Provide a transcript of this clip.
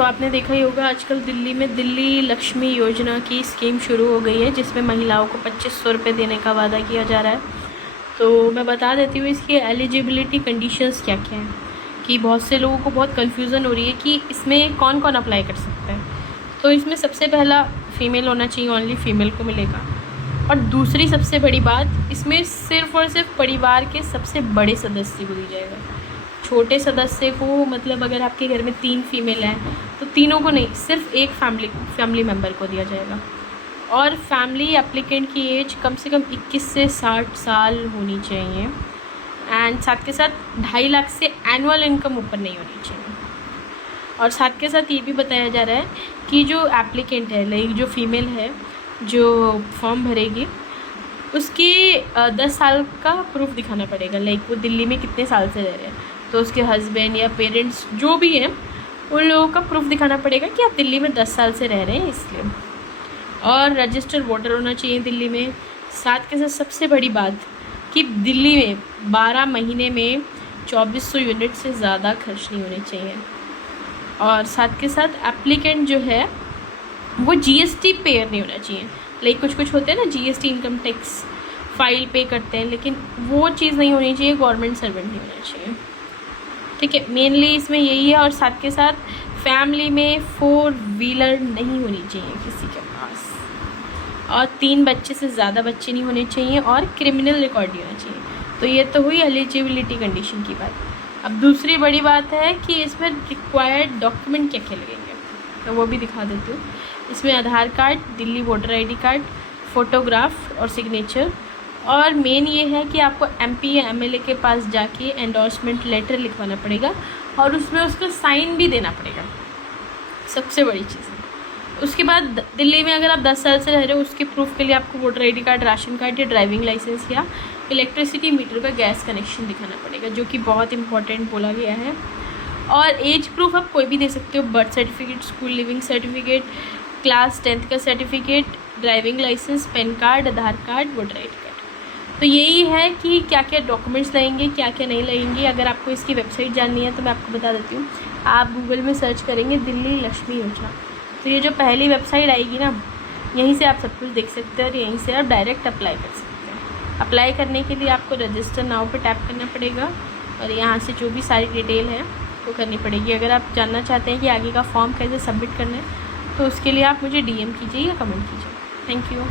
तो आपने देखा ही होगा आजकल दिल्ली में दिल्ली लक्ष्मी योजना की स्कीम शुरू हो गई है, जिसमें महिलाओं को 2500 रुपये देने का वादा किया जा रहा है। तो मैं बता देती हूँ इसकी एलिजिबिलिटी कंडीशंस क्या क्या हैं, कि बहुत से लोगों को बहुत कन्फ्यूज़न हो रही है कि इसमें कौन कौन अप्लाई कर सकता है। तो इसमें सबसे पहला फ़ीमेल होना चाहिए, ओनली फ़ीमेल को मिलेगा। और दूसरी सबसे बड़ी बात, इसमें सिर्फ़ और सिर्फ परिवार के सबसे बड़े सदस्य को दी जाएगा। छोटे सदस्य को मतलब अगर आपके घर में 3 फीमेल हैं तो तीनों को नहीं, सिर्फ एक फैमिली मेम्बर को दिया जाएगा। और फैमिली एप्लीकेंट की एज कम से कम 21 से 60 साल होनी चाहिए। एंड साथ के साथ 2.5 लाख से एनुअल इनकम ऊपर नहीं होनी चाहिए। और साथ के साथ ये भी बताया जा रहा है कि जो एप्लीकेंट है, लाइक जो फीमेल है जो फॉर्म भरेगी, उसकी 10 साल का प्रूफ दिखाना पड़ेगा। लाइक वो दिल्ली में कितने साल से रह रहे हैं, तो उसके हस्बैंड या पेरेंट्स जो भी हैं उन लोगों का प्रूफ दिखाना पड़ेगा कि आप दिल्ली में 10 साल से रह रहे हैं इसलिए। और रजिस्टर्ड वोटर होना चाहिए दिल्ली में। साथ के साथ सबसे बड़ी बात कि दिल्ली में 12 महीने में 2400 यूनिट से ज़्यादा खर्च नहीं होने चाहिए। और साथ के साथ एप्लीकेंट जो है वो जीएसटी पेयर नहीं होना चाहिए। लाइक कुछ होते हैं ना, जीएसटी इनकम टैक्स फाइल पे करते हैं, लेकिन वो चीज़ नहीं होनी चाहिए, गवर्नमेंट सर्वेंट नहीं होना चाहिए। ठीक है, मेनली इसमें यही है। और साथ के साथ फैमिली में 4 व्हीलर नहीं होनी चाहिए किसी के पास, और 3 बच्चे से ज़्यादा बच्चे नहीं होने चाहिए, और क्रिमिनल रिकॉर्ड नहीं होना चाहिए। तो ये तो हुई एलिजिबिलिटी कंडीशन की बात। अब दूसरी बड़ी बात है कि इसमें रिक्वायर्ड डॉक्यूमेंट क्या क्या लगेंगे, तो वो भी दिखा देती हूँ। इसमें Aadhaar card, Delhi voter ID card, photograph और सिग्नेचर। और मेन ये है कि आपको एमपी या एमएलए के पास जाके एंडोर्समेंट लेटर लिखवाना पड़ेगा, और उसमें उसका साइन भी देना पड़ेगा, सबसे बड़ी चीज़। उसके बाद दिल्ली में अगर आप 10 साल से रह रहे हो, उसके प्रूफ के लिए आपको voter ID card, ration card या ड्राइविंग लाइसेंस या इलेक्ट्रिसिटी मीटर का गैस कनेक्शन दिखाना पड़ेगा, जो कि बहुत इंपॉर्टेंट बोला गया है। और एज प्रूफ आप कोई भी दे सकते हो, birth certificate, school leaving certificate, class 10th का certificate, driving licence, PAN card, Aadhaar card, voter ID card. तो यही है कि क्या क्या डॉक्यूमेंट्स लगेंगे, क्या क्या नहीं लगेंगे। अगर आपको इसकी वेबसाइट जाननी है तो मैं आपको बता देती हूँ। आप गूगल में सर्च करेंगे दिल्ली लक्ष्मी योजना, तो ये जो पहली वेबसाइट आएगी ना, यहीं से आप सब कुछ देख सकते हैं, और यहीं से आप डायरेक्ट अप्लाई कर सकते हैं। अप्लाई करने के लिए आपको रजिस्टर नाउ पे टैप करना पड़ेगा, और यहाँ से जो भी सारी डिटेल है वो करनी पड़ेगी। अगर आप जानना चाहते हैं कि आगे का फॉर्म कैसे सबमिट करना है, तो उसके लिए आप मुझे DM कीजिए या कमेंट कीजिए। Thank you.